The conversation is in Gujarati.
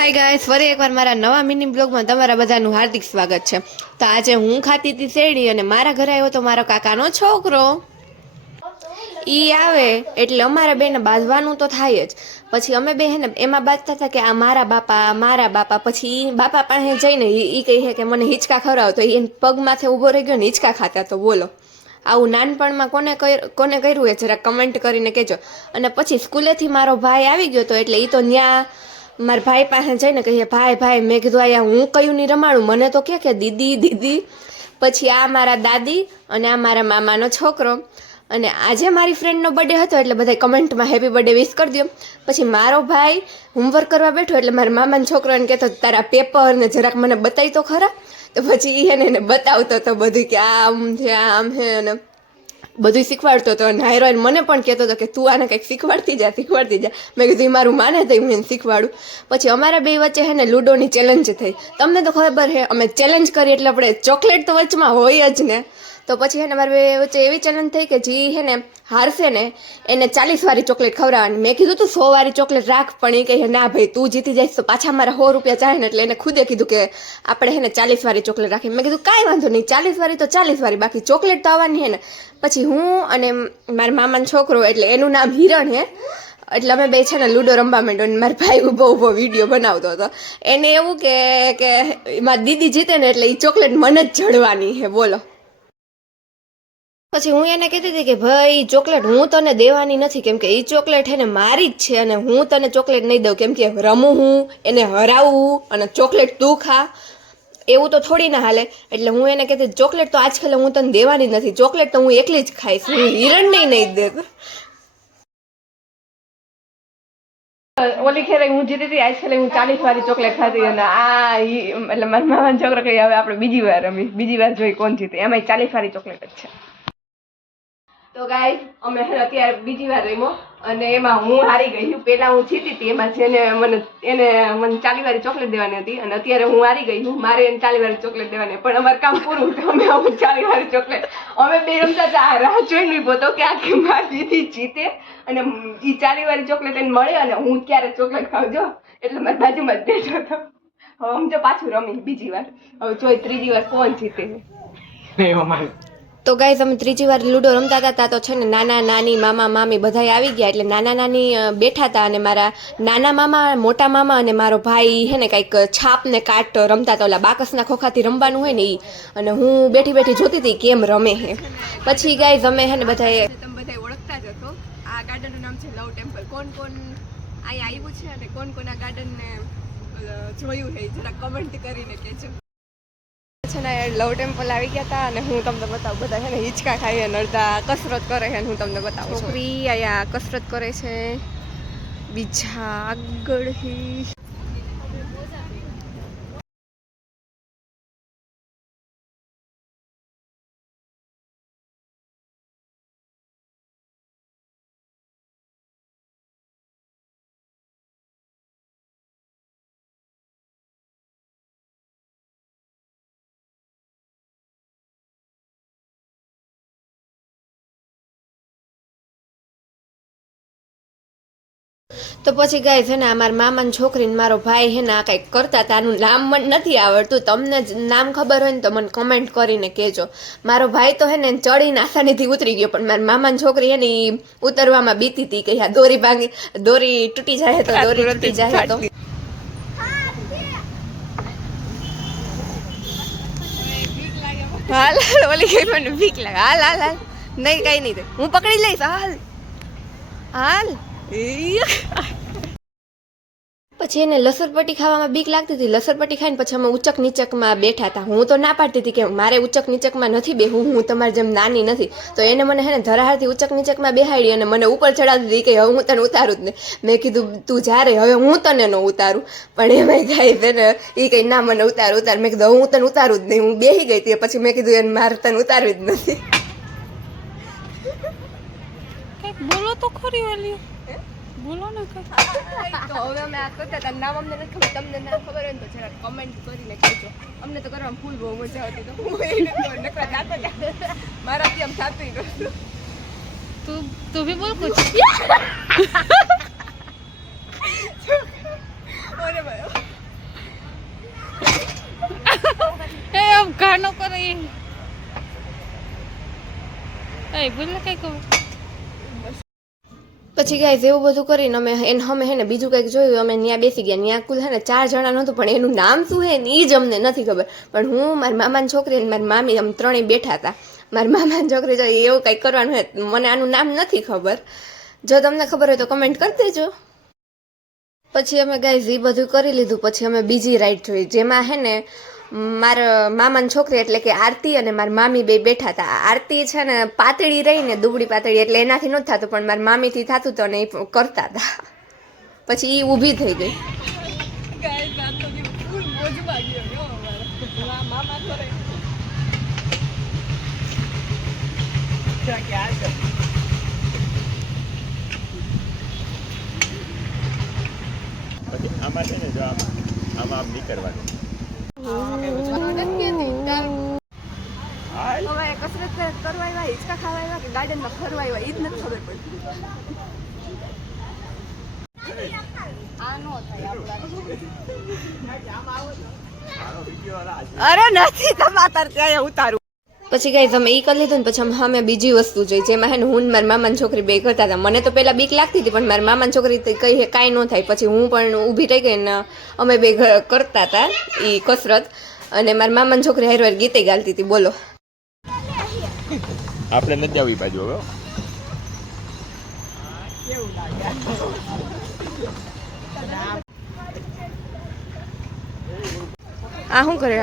હાય ગાઈસ, ફરી એકવાર મારા નવા મિની બ્લોગમાં તમારા બધાનું હાર્દિક સ્વાગત છે. તો આજે હું ખાતી હતી શેરડી અને મારા ઘરે આવ્યો તો મારો કાકાનો છોકરો. ઈ આવે એટલે અમારા બેને બાંધવાનું તો થાય જ. પછી અમે બે હે ને એમાં બાંધતા હતા કે આ મારા બાપા. પછી ઈ બાપા પાસે જઈને ઈ કહે કે મને હિંચકા ખવડાવો, તો એ પગ માથે ઊભો રહી ગયો ને હિંચકા ખાતા. તો બોલો, આવું નાનપણમાં કોને કર્યું એ જરા કમેન્ટ કરીને કહેજો. અને પછી સ્કૂલેથી મારો ભાઈ આવી ગયો તો એટલે એ તો ન્યા મારા ભાઈ પાસે જઈને કહીએ ભાઈ મેં કીધું આયા હું કયું નહીં રમાડું, મને તો કે દીદી. પછી આ મારા દાદી અને આ મારા મામાનો છોકરો. અને આજે મારી ફ્રેન્ડનો બર્થડે હતો એટલે બધા કમેન્ટમાં હેપી બર્થડે વિશ કરી દો. પછી મારો ભાઈ હોમવર્ક કરવા બેઠો એટલે મારા મામાનો છોકરો એને કહેતો તારા પેપર ને જરાક મને બતાવી તો ખરા. તો પછી એને બતાવતો હતો બધું કે આમ છે આમ છે અને બધું શીખવાડતો હતો. અને હાયરો મને પણ કહેતો હતો કે તું આને કંઈક શીખવાડતી જા. મેં કીધું એ મારું માને તો હું એને શીખવાડું. પછી અમારા બે વચ્ચે હે ને લૂડોની ચેલેન્જ થઈ. તમને તો ખબર છે અમે ચેલેન્જ કરી એટલે આપણે ચોકલેટ તો વચમાં હોય જ ને. તો પછી હે ને મારી બે વચ્ચે એવી ચેલેન્જ થઈ કે જે હે ને હારશે ને એને 40 વાળી ચોકલેટ ખવડાવવાની. મેં કીધું તું 100 વાળી ચોકલેટ રાખ, પણ એ કહે ના ભાઈ તું જીતી જઈશ તો પાછા મારા 100 રૂપિયા ચાહે ને. એટલે એને ખુદે કીધું કે આપણે હે ને 40 વાળી ચોકલેટ રાખી. મેં કીધું કાંઈ વાંધો નહીં, 40 વાળી તો 40 વાળી, બાકી ચોકલેટ તો આવવાની હે ને. પછી હું અને મારા મામાનો છોકરો એટલે એનું નામ હિરણ હે એટલે અમે બે છે ને લૂડો રમવા માંડ્યો. અને મારા ભાઈ ઊભો વિડીયો બનાવતો હતો. એને એવું કે મારી દીદી જીતે ને એટલે એ ચોકલેટ મને જ જડવાની હે. બોલો. પછી હું એને કહેતી હતી કે ભાઈ ચોકલેટ હું તને દેવાની નથી, કેમ કે એ ચોકલેટ હે ને મારી જ છે અને હું તને ચોકલેટ નહીં દઉં, કેમ કે રમું હું એને હરાવું અને ચોકલેટ તું ખા, એવું તો થોડી ના હાલે. એટલે હું એને કહેતી ચોકલેટ તો આજકાલ હું તને દેવાની જ નથી, ચોકલેટ તો હું એકલી જ ખાઈશ, હું હિરણ નહીં દે. ઓલી ખેરે હું જીતી હતી, આજકાલ હું 40 વાળી ચોકલેટ ખાતી અને આ એટલે મારા મામાનો છોકરો કહી હવે આપણે બીજી વાર જોઈ કોણ જીતે. એમાં 40 વાળી ચોકલેટ જ છે. તો ગાઈસ અમે અત્યારે બીજી વાર રમ્યો અને એમાં હું હારી ગઈ. પહેલા હું જીતી હતી, એમાં છે ને મને 40 વાળી ચોકલેટ દેવાની હતી અને અત્યારે હું હારી ગઈ છું. મારે એને 40 વાળી ચોકલેટ દેવાની, પણ અમારું કામ પૂરું તો અમે 40 વાળી ચોકલેટ અમે બે રમતા હતા. રાહ જોઈને ઉભો તો કે આખી મારી દીદી જીતે અને એ 40 વાળી ચોકલેટ એને મળે અને હું ક્યારે ચોકલેટ ખાવજો. એટલે મારી બાજુમાં જ બેઠો હતો. હવે આમ જો પાછું રમી બીજી વાર, હવે જોઈ ત્રીજી વાર કોણ જીતે. તો ગાઈઝ અમે ત્રીજી વાર લૂડો રમતા હતા. તો છે ને નાના નાની મામા મામી બધા આવી ગયા. એટલે નાના નાની બેઠા હતા અને મારા નાના મામા મોટા મામા અને મારો ભાઈ હે ને કંઈક છાપ ને કાટ રમતા હતા. ઓલા બાકસના ખોખાથી રમવાનું હોય ને એ. અને હું બેઠી જોતી હતી કેમ રમે હે. પછી ગાઈઝ અમે હે ને બધાએ તમે બધા ઓળખતા જ હતો. આ ગાર્ડનનું નામ છે લવ ટેમ્પલ. કોણ અહીંયા આવ્યું છે અને કોણ આ ગાર્ડનને જોયું છે જરા કમેન્ટ કરીને કહેજો. છે ને લવ ટેમ્પલ આવી ગયા હતા અને હું તમને બતાવું. બધા છે ને હિંચકા ખાઈ અને અડધા કસરત કરે છે. હું તમને બતાવું. છોકરી અહીંયા કસરત કરે છે, બીજા આગળ તો પછી ગાય છે ને અમારા મામાની છોકરીને મારો ભાઈ હે ને આ કંઈક કરતા હતા. આનું નામ મને નથી આવડતું, તમને નામ ખબર હોય ને તો મને કમેન્ટ કરીને કહેજો. મારો ભાઈ તો હે ને ચડીને આસાનીથી ઉતરી ગયો, પણ મારા મામાની છોકરી હે ને ઉતરવામાં બીતી હતી કે દોરી તૂટી જાય તો હાલ ઓલી ગઈ મને બીક લાગે. હાલ નહીં કઈ નહીં, હું પકડી લઈશ. હાલ પછી એને લસરપટ્ટી ખાવામાં બીક લાગતી હતી. લસરપટ્ટી ખાઈને પછી અમે ઉચક નીચકમાં બેઠા હતા. હું તો ના પાડતી હતી કે મારે ઉચક નીચકમાં નથી બેહવું, હું તમારી જેમ નાની નથી. તો એને મને હે ને ધરાહારથી ઉચક નીચકમાં બેહાડી અને મને ઉપર ચડાવતી હતી કે હવે હું તને ઉતારું જ નહીં. મેં કીધું તું જા રે, હવે હું તને ન ઉતારું. પણ એમાં ગાઈ ને એ કંઈ ના મને ઉતાર. મેં કીધું હું તને ઉતારું જ નહીં. હું બેસી ગઈ હતી. પછી મેં કીધું એને મારે તને ઉતારવું જ નથી. બોલો તો ખરી વાલી, બોલો ને તો હવે અમે આ કરતા હતા. નામ અમને નથી ખબર, તમને ના ખબર હોય ને તો જરા કમેન્ટ કરીને કહેજો. અમને તો કરવામાં ફૂલ બહુ મજા આવતી. તો હું નકરા જાતો મારાથી આમ થતું નતું. તું ભી બોલ કુછ. અરે ભાઈ ઘા ન કરે એ બોલે કઈ કહું પછી ગાઈઝ એવું બધું કરીને અમે હે ને બીજું કંઈક જોયું, અમે ત્યાં બેસી ગયા. ત્યાં કુલ હે ને 4 જણા નહોતું, પણ એનું નામ શું હે ને એ જ અમને નથી ખબર. પણ હું, મારી મામાની છોકરી અને મારી મામી અમે ત્રણેય બેઠા હતા. મારી મામાની છોકરી જો એવું કંઈક કરવાનું હે, મને આનું નામ નથી ખબર. જો તમને ખબર હોય તો કમેન્ટ કરી દેજો. પછી અમે ગાઈઝ એ બધું કરી લીધું. પછી અમે બીજી રાઈડ જોઈ, જેમાં હે ને મારા મામાની છોકરી એટલે કે આરતી અને મારી મામી બે બેઠા હતા. આરતી છે ને પાતળી રહી ને દુબળી પાતળી, એટલે એનાથી નહોતું થતું, પણ મારી મામીથી થતું હતું અને એ કરતા હતા. પછી એ ઊભી થઈ ગઈ. આમાં છે ને જો આમાં આમ નહીં કરવાનું. હવે કસરત કરવા આવ્યા, હિંચકા ખાવા આવ્યા કે ગાર્ડનમાં ફરવા આવ્યા, એ જ નથી ખબર પડતી. અરે નથી તમાર ત્યાં ઉતારું. પછી ગાઈઝ અમે ઈ કરી લીધું ને પછી અમે બીજી વસ્તુ જોઈ, જેમાં હે ને હું મારી મામાની છોકરી બે કરતા હતા. મને તો પહેલા બીક લાગતી હતી, પણ મારી મામાની છોકરી કઈ કાંઈ ન થાય. પછી હું પણ ઊભી રહી ગઈ ને અમે બે કરતા હતા એ કસરત, અને મારી મામાની છોકરી હારવાર ગીતે ગાલતી હતી. બોલો, આપણે નથી આવી બાજુ હવે. આ શું કરે?